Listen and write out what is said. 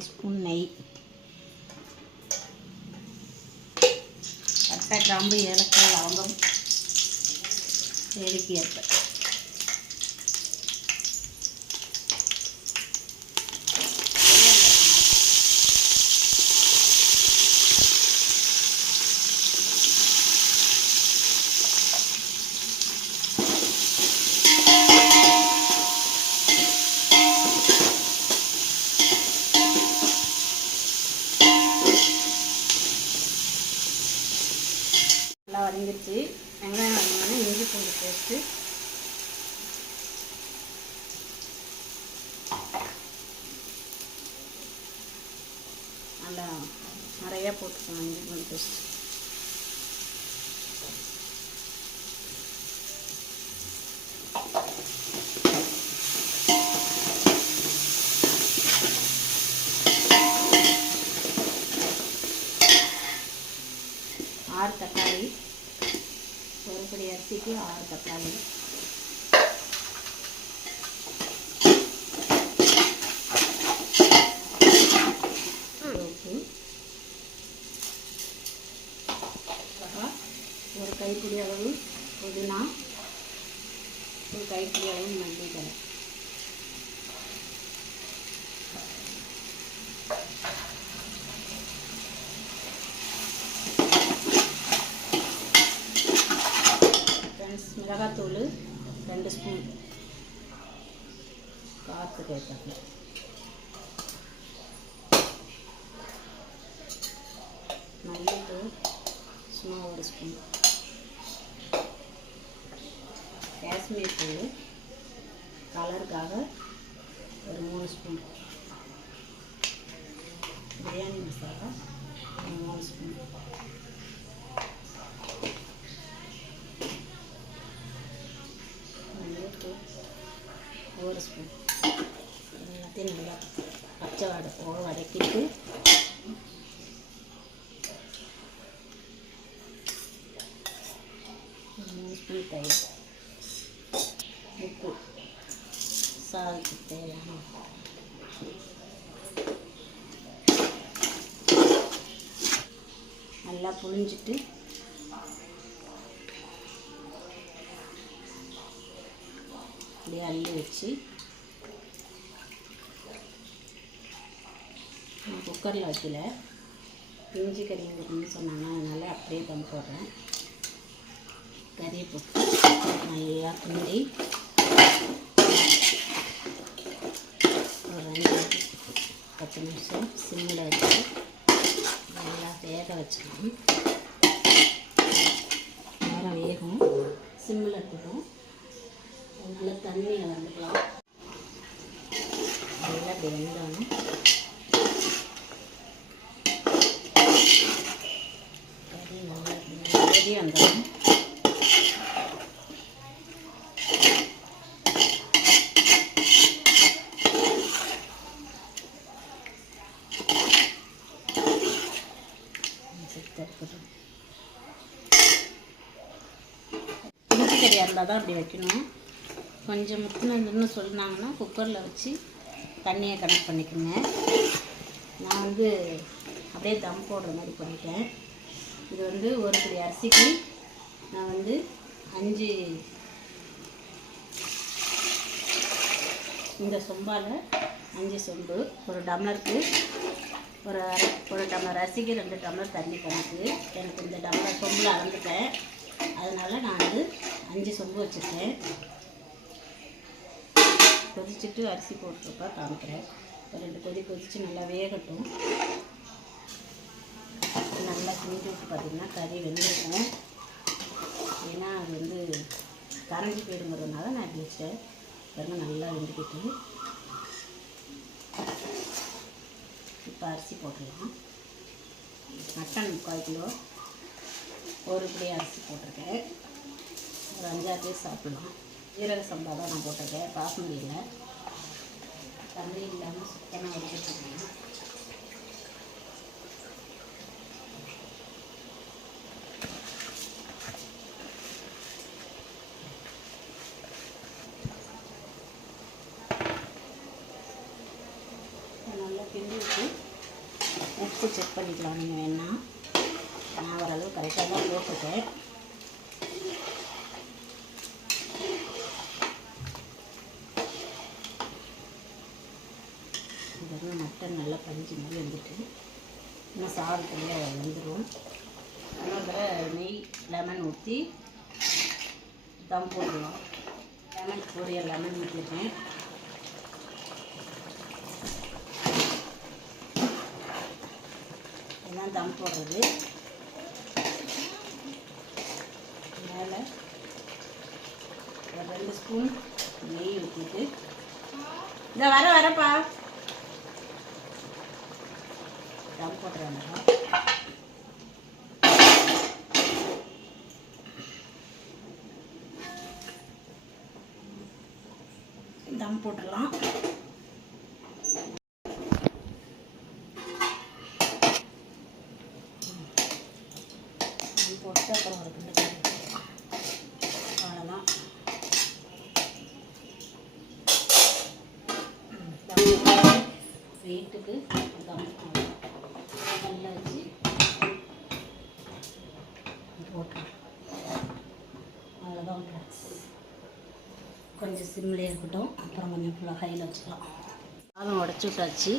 மூணு ஸ்பூன் நெய் பட்டை கிராம்பு ஏலக்காய் லவங்கம் தேவைக்கு ஏற்ப நல்லா வதங்கிருச்சு. வெங்காயம் வதங்கினா இஞ்சி பூண்டு பேஸ்ட்டு நல்லா நிறையா போட்டுக்கணும் இஞ்சி பூண்டு பேஸ்ட் ஆறு தக்காளி அரிசிக்கு ஆறு தக்காளி ஒரு கைப்பிடி அளவு புதினா ஒரு கைப்பிடி அளவு மல்லித்தலை ஃப்ரெண்ட்ஸ் மிளகாத்தூள் ரெண்டு ஸ்பூன். பார்த்து ஏற்றாங்க மல்லித்தூள் சும்மா ஒரு ஸ்பூன். காஷ்மீர் தூள் கலருக்காக ஒரு மூணு ஸ்பூன். பிரியாணி மசாலா ஒரு மூணு ஸ்பூன். பச்சை வடை போக வதக்கிட்டு ஒரு மூணு ஸ்பூன் தயிர் உப்பு சாதத்துக்கு தேவையான நல்லா புழிஞ்சிட்டு அப்படியே அள்ளி வச்சு குக்கரில் வைக்கல இஞ்சி கறி இருக்குன்னு சொன்னாங்க அதனால் அப்படியே தம் போடுறேன். கறியை போட்டு நல்லா கிண்டி ஒரு ரெண்டு பத்து நிமிஷம் சிம்மில் வச்சு நல்லா வேக வச்சுக்கணும் நேரம் வேகும். சிம்மில் இருக்கட்டும் நல்லா தண்ணியை வந்துக்கலாம் நல்லா இப்படி வெந்தாலும் கறி நல்லா கறி வந்துடும் இஞ்சி கறியாக இருந்தால் தான் அப்படி வைக்கணும். கொஞ்சம் முத்துனதுன்னு சொன்னாங்கன்னா குக்கரில் வச்சு தண்ணியை கனெக்ட் பண்ணிக்கோங்க. நான் வந்து அப்படியே தம் போடுற மாதிரி பண்ணிட்டேன். இது வந்து ஒரு பிடி அரிசிக்கு நான் வந்து அஞ்சு இந்த சொம்பால் அஞ்சு சொம்பு ஒரு டம்ளருக்கு ஒரு அரை ஒரு டம்ளர் அரிசிக்கு ரெண்டு டம்ளர் தண்ணி கணக்கு எனக்கு இந்த டம்ளர் சொம்பில் அளந்துட்டேன் அதனால் நான் வந்து அஞ்சு சொம்பு வச்சுருக்கேன். கொதிச்சுட்டு அரிசி போட்டுருப்பா காமிக்கிறேன். ரெண்டு கொதி கொதித்து நல்லா வேகட்டும். மீட்டுக்கு பார்த்திங்கன்னா கறி வெந்திருக்கும். ஏன்னா அது வந்து கரைஞ்சி போயிடுங்கிறதுனால நான் இப்படி வச்சேன். பாருங்க நல்லா வெந்துக்கிட்டு. இப்போ அரிசி போட்டுடலாம். மட்டன் முக்கால் கிலோ. ஒரு கிலோ அரிசி போட்டிருக்கேன். ஒரு அஞ்சாறு பேர் சாப்பிடலாம். ஜீரக சம்பா தான் நான் போட்டிருக்கேன். பாஸ்மதி இல்லை. தண்ணி இல்லாமல் சுத்தமாக வச்சுருக்கேன் நல்லா கிண்டி விட்டு உப்பு செக் பண்ணிக்கலாம். நீங்கள் வேணா நான் ஓரளவு கரெக்டாக தான் போட்டிருக்கேன் இதெல்லாம் மட்டன் நல்லா பஞ்சு மாதிரி வந்துட்டு இன்னும் சாதத்துலேயே வந்துடும் இன்னொரு நெய் லெமன் ஊற்றி தம் போட்டுடலாம் லெமன் ஒரு லெமன் ஊற்றிருக்கேன் இதெல்லாம் போடுறது. மேலே ஒரு ரெண்டு ஸ்பூன் நெய் ஊற்றிட்டு இந்த வர வரப்பா. தம் போட்டுறேன் தம் போட்டுடலாம். போட்டு அப்புறம் ஒரு கிண்டு கிண்டி அவ்வளோதான் வெயிட்டுக்கு தம் நல்லா வச்சு போட்டுறேன் அவ்வளோதான் ஃப்ரெண்ட்ஸ் கொஞ்சம் சிம்லேயே இருக்கட்டும். அப்புறம் கொஞ்சம் ஃபுல்லாக ஹையில் வச்சுக்கலாம். சாதம் உடச்சி விட்டாச்சு.